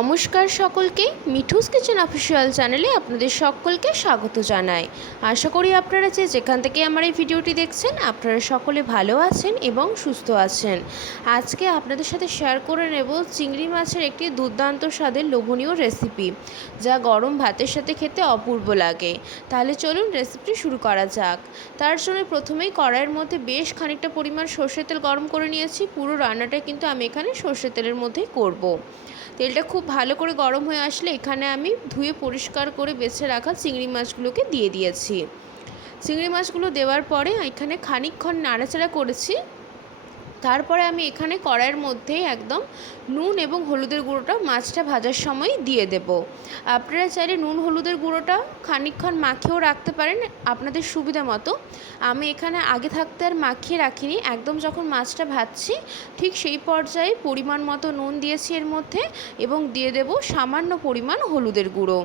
নমস্কার সকলকে, Mithu's kitchen official চ্যানেলে আপনাদের সকলকে স্বাগত জানাই। আশা করি আপনারা যেখান থেকে আমার এই ভিডিওটি দেখছেন আপনারা সকলে ভালো আছেন এবং সুস্থ আছেন। আজকে আপনাদের সাথে শেয়ার করে নেব চিংড়ি মাছের একটি দুর্দান্ত স্বাদের লোভনীয় রেসিপি, যা গরম ভাতের সাথে খেতে অপূর্ব লাগে। তাহলে চলুন রেসিপিটি শুরু করা যাক। তার জন্য প্রথমেই কড়াইয়ের মধ্যে বেশ খানিকটা পরিমাণ সর্ষের তেল গরম করে নিয়েছি। পুরো রান্নাটা কিন্তু আমি এখানে সর্ষের তেলের মধ্যেই করব। তেলটা খুব ভালো করে গরম হয়ে আসলে এখানে আমি ধুয়ে পরিষ্কার করে বেছে রাখা চিংড়ি মাছগুলোকে দিয়ে দিয়েছি। চিংড়ি মাছগুলো দেওয়ার পরে এখানে খানিকক্ষণ নাড়াচাড়া করেছি। তারপরে আমি এখানে কড়াইয়ের মধ্যেই একদম নুন এবং হলুদের গুঁড়োটা মাছটা ভাজার সময় দিয়ে দেব। আপনারা চাইলে নুন হলুদের গুঁড়োটা খানিকক্ষণ মাখিয়েও রাখতে পারেন আপনাদের সুবিধা মতো। আমি এখানে আগে থাকতে আর মাখিয়ে রাখিনি, একদম যখন মাছটা ভাজছি ঠিক সেই পর্যায়ে পরিমাণ মতো নুন দিয়েছি এর মধ্যে এবং দিয়ে দেব সামান্য পরিমাণ হলুদের গুঁড়ো।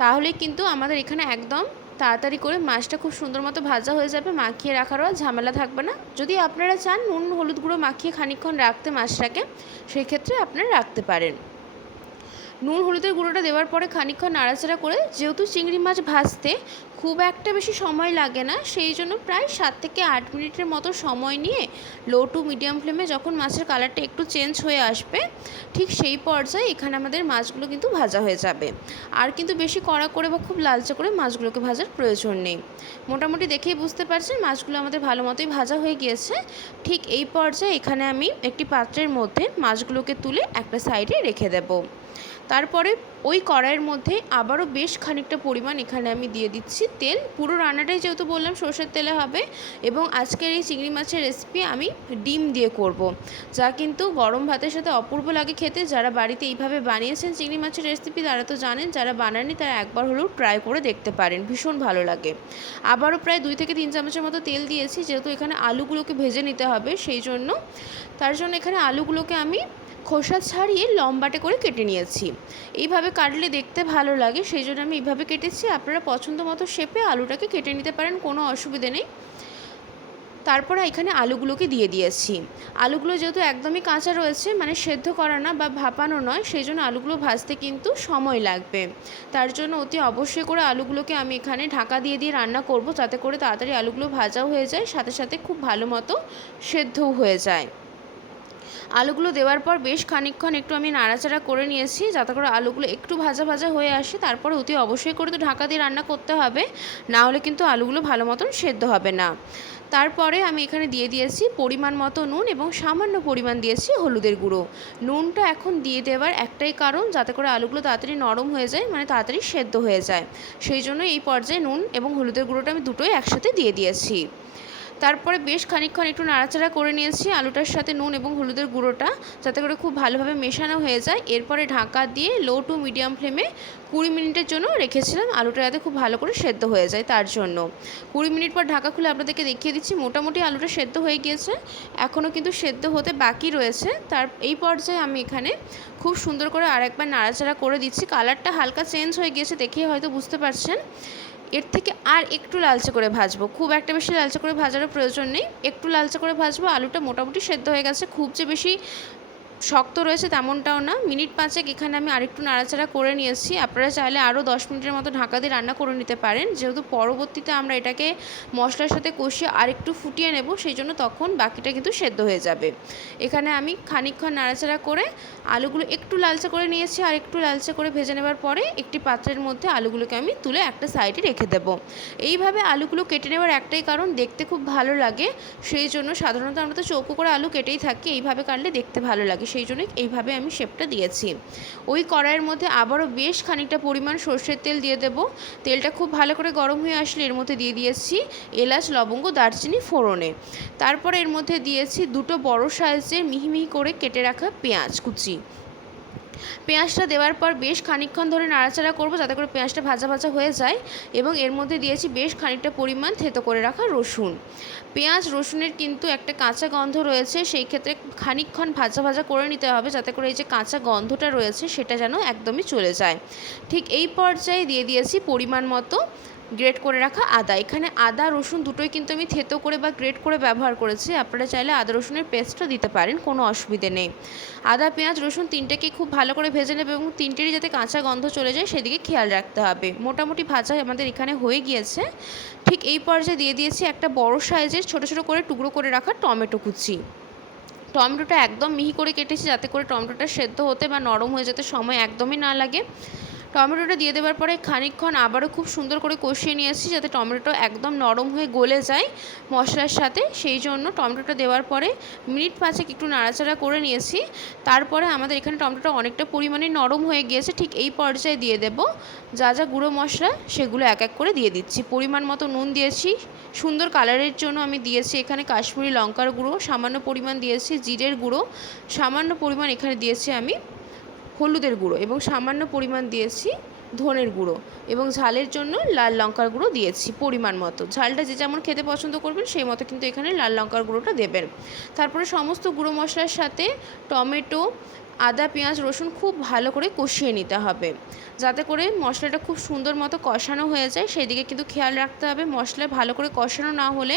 তাহলে কিন্তু আমাদের এখানে একদম তাড়াতাড়ি করে মাছটা খুব সুন্দর মতো ভাজা হয়ে যাবে, মাখিয়ে রাখারও আর ঝামেলা থাকবে না। যদি আপনারা চান নুন হলুদ গুঁড়ো মাখিয়ে খানিকক্ষণ রাখতে মাছটাকে, সেক্ষেত্রে আপনারা রাখতে পারেন। নুন হলুদের গুঁড়োটা দেওয়ার পরে খানিকক্ষণ নাড়াচাড়া করে, যেহেতু চিংড়ি মাছ ভাজতে খুব একটা বেশি সময় লাগে না, সেই জন্য প্রায় 7 থেকে 8 মিনিটের মতো সময় নিয়ে লো টু মিডিয়াম ফ্লেমে যখন মাছের কালারটা একটু চেঞ্জ হয়ে আসবে ঠিক সেই পর্যায়ে এখানে আমাদের মাছগুলো কিন্তু ভাজা হয়ে যাবে। আর কিন্তু বেশি কড়া করে বা খুব লালচে করে মাছগুলোকে ভাজার প্রয়োজন নেই। মোটামুটি দেখেই বুঝতে পারছেন মাছগুলো আমাদের ভালো মতোই ভাজা হয়ে গিয়েছে। ঠিক এই পর্যায়ে এখানে আমি একটি পাত্রের মধ্যে মাছগুলোকে তুলে একটা সাইডে রেখে দেব। তারপরে ওই কড়াইয়ের মধ্যে আবারও বেশ খানিকটা পরিমাণ এখানে আমি দিয়ে দিচ্ছি তেল। পুরো রান্নাটাই যেহেতু বললাম সর্ষের তেলে হবে এবং আজকের এই চিংড়ি মাছের রেসিপি আমি ডিম দিয়ে করব, যা কিন্তু গরম ভাতের সাথে অপূর্ব লাগে খেতে। যারা বাড়িতে এইভাবে বানিয়েছেন চিংড়ি মাছের রেসিপি তারা তো জানেন, যারা বানাননি তারা একবার হলেও ট্রাই করে দেখতে পারেন, ভীষণ ভালো লাগে। আবারও প্রায় 2 থেকে 3 চামচের মতো তেল দিয়েছি, যেহেতু এখানে আলুগুলোকে ভেজে নিতে হবে সেই জন্য। তার জন্য এখানে আলুগুলোকে আমি খোসা ছাড়িয়ে লম্বাটে করে কেটে নিয়েছি। এইভাবে কাটলে দেখতে ভালো লাগে সেই জন্য আমি এইভাবে কেটেছি। আপনারা পছন্দ মতো শেপে আলুটাকে কেটে নিতে পারেন, কোনো অসুবিধে নেই। তারপরে এখানে আলুগুলোকে দিয়ে দিয়েছি। আলুগুলো যেহেতু একদমই কাঁচা রয়েছে, মানে সেদ্ধ করা না বা ভাপানো নয়, সেই জন্য আলুগুলো ভাজতে কিন্তু সময় লাগবে। তার জন্য অতি অবশ্যই করে আলুগুলোকে আমি এখানে ঢাকা দিয়ে দিয়ে রান্না করব, যাতে করে তাড়াতাড়ি আলুগুলো ভাজাও হয়ে যায়, সাথে সাথে খুব ভালো মতো সেদ্ধও হয়ে যায়। আলুগুলো দেওয়ার পর বেশ খানিকক্ষণ একটু আমি নাড়াচাড়া করে নিয়েছি, যাতে করে আলুগুলো একটু ভাজা ভাজা হয়ে আসে। তারপরে অতি অবশ্যই করে তো ঢাকা দিয়ে রান্না করতে হবে, না হলে কিন্তু আলুগুলো ভালো মতন সেদ্ধ হবে না। তারপরে আমি এখানে দিয়ে দিয়েছি পরিমাণ মতো নুন এবং সামান্য পরিমাণ দিয়েছি হলুদের গুঁড়ো। নুনটা এখন দিয়ে দেওয়ার একটাই কারণ, যাতে করে আলুগুলো তাড়াতাড়ি নরম হয়ে যায়, মানে তাড়াতাড়ি সেদ্ধ হয়ে যায়। সেই জন্য এই পর্যায়ে নুন এবং হলুদের গুঁড়োটা আমি দুটোই একসাথে দিয়ে দিয়েছি। তারপরে বেশ খানিকক্ষণ একটু নাড়াচাড়া করে নিয়েছি আলুটার সাথে নুন এবং হলুদের গুঁড়োটা, যাতে করে খুব ভালোভাবে মেশানো হয়ে যায়। এরপরে ঢাকা দিয়ে লো টু মিডিয়াম ফ্লেমে 20 মিনিটের জন্য রেখেছিলাম, আলুটা যাতে খুব ভালো করে সেদ্ধ হয়ে যায় তার জন্য। 20 মিনিট পর ঢাকা খুলে আপনাদেরকে দেখিয়ে দিচ্ছি, মোটামুটি আলুটা সেদ্ধ হয়ে গিয়েছে, এখনও কিন্তু সেদ্ধ হতে বাকি রয়েছে। এই পর্যায়ে আমি এখানে খুব সুন্দর করে আরেকবার নাড়াচাড়া করে দিচ্ছি। কালারটা হালকা চেঞ্জ হয়ে গিয়েছে, দেখেই হয়তো বুঝতে পারছেন। এর থেকে আর একটু লালচে করে ভাজবো, খুব একটা বেশি লালচে করে ভাজারও প্রয়োজন নেই, একটু লালচে করে ভাজবো। আলুটা মোটামুটি সেদ্ধ হয়ে গেছে, খুব যে বেশি শক্ত রয়েছে তেমনটাও না। মিনিট 5 এখানে আমি আরেকটু নাড়াচাড়া করে নিয়েছি। আপনারা চাইলে আরও 10 মিনিটের মতো ঢাকা দিয়ে রান্না করে নিতে পারেন, যেহেতু পরবর্তীতে আমরা এটাকে মশলার সাথে কষিয়ে আরেকটু ফুটিয়ে নেব, সেই জন্য তখন বাকিটা কিন্তু সেদ্ধ হয়ে যাবে। এখানে আমি খানিকক্ষণ নাড়াচাড়া করে আলুগুলো একটু লালচে করে নিয়েছি, আর একটু লালচে করে ভেজে নেবার পরে একটি পাত্রের মধ্যে আলুগুলোকে আমি তুলে একটা সাইডে রেখে দেব। এইভাবে আলুগুলো কেটে নেওয়ার একটাই কারণ, দেখতে খুব ভালো লাগে, সেই জন্য। সাধারণত আমরা তো চৌকো করে আলু কেটেই থাকি, এইভাবে কাটলে দেখতে ভালো লাগে, সেই জন্য এইভাবে আমি শেপটা দিয়েছি। ওই কড়াইয়ের মধ্যে আবারও বেশ খানিকটা পরিমাণ সর্ষের তেল দিয়ে দেব। তেলটা খুব ভালো করে গরম হয়ে আসলে এর মধ্যে দিয়ে দিয়েছি এলাচ, লবঙ্গ, দারচিনি ফোড়নে। তারপরে এর মধ্যে দিয়েছি দুটো বড় সাইজের মিহি মিহি করে কেটে রাখা পেঁয়াজ কুচি। পেঁয়াজটা দেওয়ার পর বেশ খানিকক্ষণ ধরে নাড়াচাড়া করব, যাতে করে পেঁয়াজটা ভাজা ভাজা হয়ে যায়। এবং এর মধ্যে দিয়েছি বেশ খানিকটা পরিমাণ থেতো করে রাখা রসুন। পেঁয়াজ রসুনের কিন্তু একটা কাঁচা গন্ধ রয়েছে, সেই ক্ষেত্রে খানিকক্ষণ ভাজা ভাজা করে নিতে হবে, যাতে করে এই যে কাঁচা গন্ধটা রয়েছে সেটা যেন একদমই চলে যায়। ঠিক এই পর্যায়ে দিয়ে দিয়েছি পরিমাণ মতো গ্রেট করে রাখা আদা। এখানে আদা রসুন দুটোই কিন্তু আমি থেতো করে বা গ্রেট করে ব্যবহার করেছি। আপনারা চাইলে আদা রসুনের পেস্টটা দিতে পারেন, কোনো অসুবিধে নেই। আদা পেঁয়াজ রসুন তিনটেকেই খুব ভালো করে ভেজে নেবে এবং তিনটেরই যাতে কাঁচা গন্ধ চলে যায় সেদিকে খেয়াল রাখতে হবে। মোটামুটি ভাজা আমাদের এখানে হয়ে গিয়েছে। ঠিক এই পর্যায়ে দিয়ে দিয়েছি একটা বড় সাইজের ছোটো ছোটো করে টুকরো করে রাখা টমেটো কুচি। টমেটোটা একদম মিহি করে কেটেছি যাতে করে টমেটোটা সেদ্ধ হতে বা নরম হয়ে যেতে সময় একদমই না লাগে। টমেটোটা দিয়ে দেওয়ার পরে খানিকক্ষণ আবারও খুব সুন্দর করে কষিয়ে নিয়েছি যাতে টমেটো একদম নরম হয়ে গলে যায় মশলার সাথে। সেই জন্য টমেটোটা দেওয়ার পরে মিনিট 5 একটু নাড়াচাড়া করে নিয়েছি। তারপরে আমাদের এখানে টমেটোটা অনেকটা পরিমাণে নরম হয়ে গিয়েছে। ঠিক এই পর্যায়ে দিয়ে দেব যা যা গুঁড়ো মশলা সেগুলো এক এক করে দিয়ে দিচ্ছি। পরিমাণ মতো নুন দিয়েছি, সুন্দর কালারের জন্য আমি দিয়েছি এখানে কাশ্মীরি লঙ্কার গুঁড়ো, সামান্য পরিমাণ দিয়েছি জিরের গুঁড়ো, সামান্য পরিমাণ এখানে দিয়েছি আমি হলুদের গুঁড়ো এবং সামান্য পরিমাণ দিয়েছি ধনের গুঁড়ো এবং ঝালের জন্য লাল লঙ্কার গুঁড়ো দিয়েছি পরিমাণ মতো। ঝালটা যে যেমন খেতে পছন্দ করবেন সেই মতো কিন্তু এখানে লাল লঙ্কার গুঁড়োটা দেবেন। তারপরে সমস্ত গুঁড়ো মশলার সাথে টমেটো আদা পেঁয়াজ রসুন খুব ভালো করে কষিয়ে নিতে হবে যাতে করে মশলাটা খুব সুন্দর মতো কষানো হয়ে যায়। সেই দিকে কিন্তু খেয়াল রাখতে হবে। মশলা ভালো করে কষানো না হলে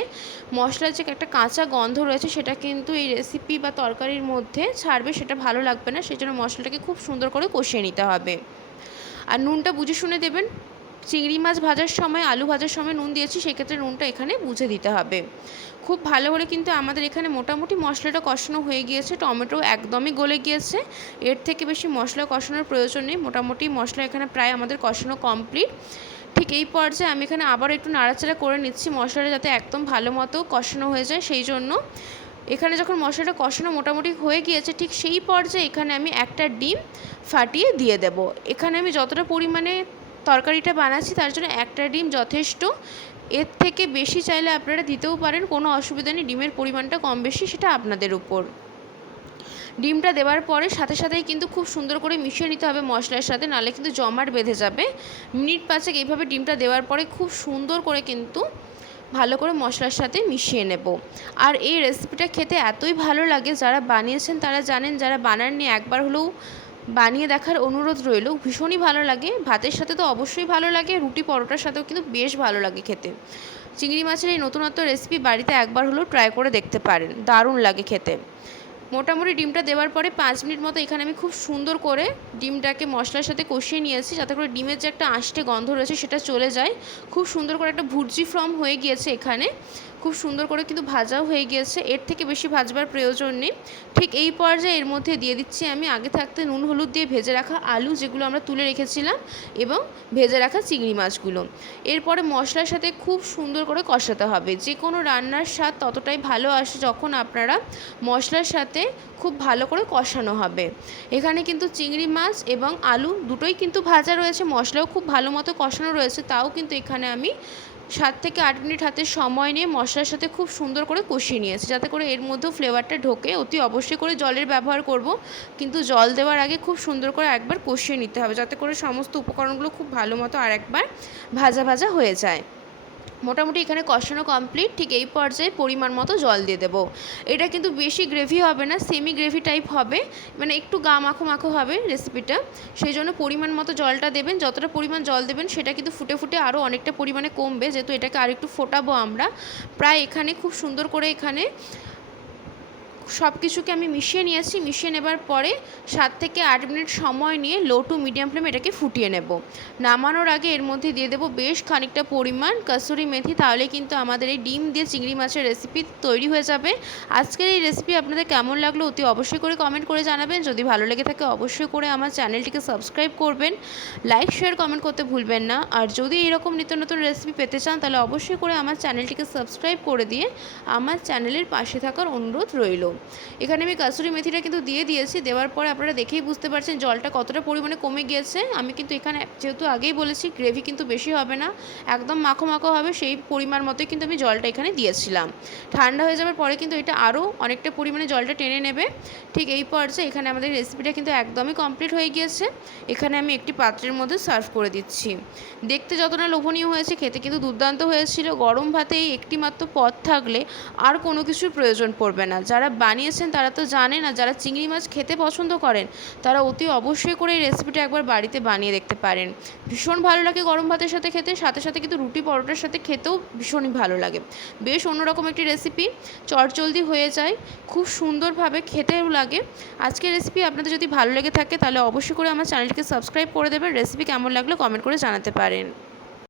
মশলার যে একটা কাঁচা গন্ধ রয়েছে সেটা কিন্তু এই রেসিপি বা তরকারির মধ্যে ছাড়বে, সেটা ভালো লাগবে না। সেই জন্য মশলাটাকে খুব সুন্দর করে কষিয়ে নিতে হবে। আর নুনটা বুঝে শুনে দেবেন। চিংড়ি মাছ ভাজার সময় আলু ভাজার সময় নুন দিয়েছি, সেক্ষেত্রে নুনটা এখানে বুঝে দিতে হবে। খুব ভালো করে কিন্তু আমাদের এখানে মোটামুটি মশলাটা কষানো হয়ে গিয়েছে। টমেটো একদমই গলে গিয়েছে, এর থেকে বেশি মশলা কষানোর প্রয়োজন নেই। মোটামুটি মশলা এখানে প্রায় আমাদের কষানো কমপ্লিট। ঠিক এই পর্যায়ে আমি এখানে আবার একটু নাড়াচাড়া করে নিচ্ছি মশলাটা যাতে একদম ভালো মতো কষানো হয়ে যায়। সেই জন্য এখানে যখন মশলাটা কষানো মোটামুটি হয়ে গিয়েছে ঠিক সেই পর্যায়ে এখানে আমি একটা ডিম ফাটিয়ে দিয়ে দেব। এখানে আমি যতটা পরিমাণে তরকারিটা বানাচ্ছি তার জন্য একটা ডিম যথেষ্ট। এর থেকে বেশি চাইলে আপনারা দিতেও পারেন, কোনো অসুবিধা নেই। ডিমের পরিমাণটা কম বেশি সেটা আপনাদের উপর। ডিমটা দেওয়ার পরে সাথে সাথেই কিন্তু খুব সুন্দর করে মিশিয়ে নিতে হবে মশলার সাথে, নাহলে কিন্তু জমাট বেঁধে যাবে। মিনিট 5 এইভাবে ডিমটা দেওয়ার পরে খুব সুন্দর করে কিন্তু ভালো করে মশলার সাথে মিশিয়ে নেব। আর এই রেসিপিটা খেতে এতই ভালো লাগে, যারা বানিয়েছেন তারা জানেন, যারা বানাননি একবার হলেও বানিয়ে দেখার অনুরোধ রইল। ভীষণই ভালো লাগে, ভাতের সাথে তো অবশ্যই ভালো লাগে, রুটি পরোটার সাথেও কিন্তু বেশ ভালো লাগে খেতে। চিংড়ি মাছের এই নতুনত্ব রেসিপি বাড়িতে একবার হলেও ট্রাই করে দেখতে পারেন, দারুণ লাগে খেতে। মোটামুটি ডিমটা দেওয়ার পরে 5 মিনিট মতো এখানে আমি খুব সুন্দর করে ডিমটাকে মশলার সাথে কষিয়ে নিয়েছি যাতে করে ডিমের যে একটা আষ্টে গন্ধ রয়েছে সেটা চলে যায়। খুব সুন্দর করে একটা ভুর্জি ফর্ম হয়ে গিয়েছে এখানে, খুব সুন্দর করে কিন্তু ভাজাও হয়ে গিয়েছে। এর থেকে বেশি ভাজবার প্রয়োজন নেই। ঠিক এই পর্যায়ে এর মধ্যে দিয়ে দিচ্ছি আমি আগে থাকতে নুন হলুদ দিয়ে ভেজে রাখা আলু, যেগুলো আমরা তুলে রেখেছিলাম, এবং ভেজে রাখা চিংড়ি মাছগুলো। এরপরে মশলার সাথে খুব সুন্দর করে কষাতে হবে। যে কোনো রান্নার স্বাদ ততটাই ভালো আসে যখন আপনারা মশলার সাথে খুব ভালো করে কষানো হবে। এখানে কিন্তু চিংড়ি মাছ এবং আলু দুটোই কিন্তু ভাজা রয়েছে, মশলাও খুব ভালো মতো কষানো রয়েছে। তাও কিন্তু এখানে আমি 7 থেকে 8 মিনিট হাতে সময় নিয়ে মশলার সাথে খুব সুন্দর করে কষিয়ে নিয়েছি যাতে করে এর মধ্যেও ফ্লেভারটা ঢোকে। অতি অবশ্যই করে জলের ব্যবহার করব, কিন্তু জল দেওয়ার আগে খুব সুন্দর করে একবার কষিয়ে নিতে হবে যাতে করে সমস্ত উপকরণগুলো খুব ভালো মতো আর একবার ভাজা ভাজা হয়ে যায়। মোটামুটি এখানে কষানো কমপ্লিট। ঠিক এই পর্যায়ে পরিমাণ মতো জল দিয়ে দেবো। এটা কিন্তু বেশি গ্রেভি হবে না, সেমি গ্রেভি টাইপ হবে, মানে একটু গা মাখো মাখো হবে রেসিপিটা। সেই জন্য পরিমাণ মতো জলটা দেবেন। যতটা পরিমাণ জল দেবেন সেটা কিন্তু ফুটে ফুটে আরও অনেকটা পরিমাণে কমবে, যেহেতু এটাকে আর একটু ফোটাবো আমরা। প্রায় এখানে খুব সুন্দর করে এখানে সব কিছুকে আমি মিশিয়ে নিয়েছি। মিশিয়ে নেবার পরে 7 থেকে 8 মিনিট সময় নিয়ে লো টু মিডিয়াম ফ্লেমে এটাকে ফুটিয়ে নেব। নামানোর আগে এর মধ্যে দিয়ে দেবো বেশ খানিকটা পরিমাণ কসুরি মেথি, তাহলে কিন্তু আমাদের এই ডিম দিয়ে চিংড়ি মাছের রেসিপি তৈরি হয়ে যাবে। আজকের এই রেসিপি আপনাদের কেমন লাগলো অতি অবশ্যই করে কমেন্ট করে জানাবেন। যদি ভালো লেগে থাকে অবশ্যই করে আমার চ্যানেলটিকে সাবস্ক্রাইব করবেন, লাইক শেয়ার কমেন্ট করতে ভুলবেন না। আর যদি এরকম নিত্য নতুন রেসিপি পেতে চান তাহলে অবশ্যই করে আমার চ্যানেলটিকে সাবস্ক্রাইব করে দিয়ে আমার চ্যানেলের পাশে থাকার অনুরোধ রইল। এখানে আমি কাসুরি মেথিটা কিন্তু দিয়ে দিয়েছি। দেওয়ার পরে আপনারা দেখেই বুঝতে পারছেন জলটা কতটা পরিমাণে কমে গিয়েছে। আমি কিন্তু এখানে যেহেতু আগেই বলেছি গ্রেভি কিন্তু বেশি হবে না, একদম মাখো মাখো হবে, সেই পরিমাণ মতোই কিন্তু আমি জলটা এখানে দিয়েছিলাম। ঠান্ডা হয়ে যাওয়ার পরে কিন্তু এটা আরও অনেকটা পরিমাণে জলটা টেনে নেবে। ঠিক এই পর্যায়ে এখানে আমাদের রেসিপিটা কিন্তু একদমই কমপ্লিট হয়ে গিয়েছে। এখানে আমি একটি পাত্রের মধ্যে সার্ভ করে দিচ্ছি। দেখতে যতটা লোভনীয় হয়েছে খেতে কিন্তু দুর্দান্ত হয়েছিল। গরম ভাতে এই একটি মাত্র পদ থাকলে আর কোনো কিছুর প্রয়োজন পড়বে না। যারা বানিয়েছেন তারা তো জানেন, আর যারা চিংড়ি মাছ খেতে পছন্দ করেন তারা অতি অবশ্যই করে এই রেসিপিটা একবার বাড়িতে বানিয়ে দেখতে পারেন। ভীষণ ভালো লাগে গরম ভাতের সাথে খেতে, সাথে সাথে কিন্তু রুটি পরোটার সাথে খেতেও ভীষণই ভালো লাগে। বেশ অন্যরকম একটি রেসিপি, চটজলদি হয়ে যায়, খুব সুন্দরভাবে খেতেও লাগে। আজকের রেসিপি আপনাদের যদি ভালো লেগে থাকে তাহলে অবশ্যই করে আমার চ্যানেলটিকে সাবস্ক্রাইব করে দেবেন। রেসিপি কেমন লাগলো কমেন্ট করে জানাতে পারেন।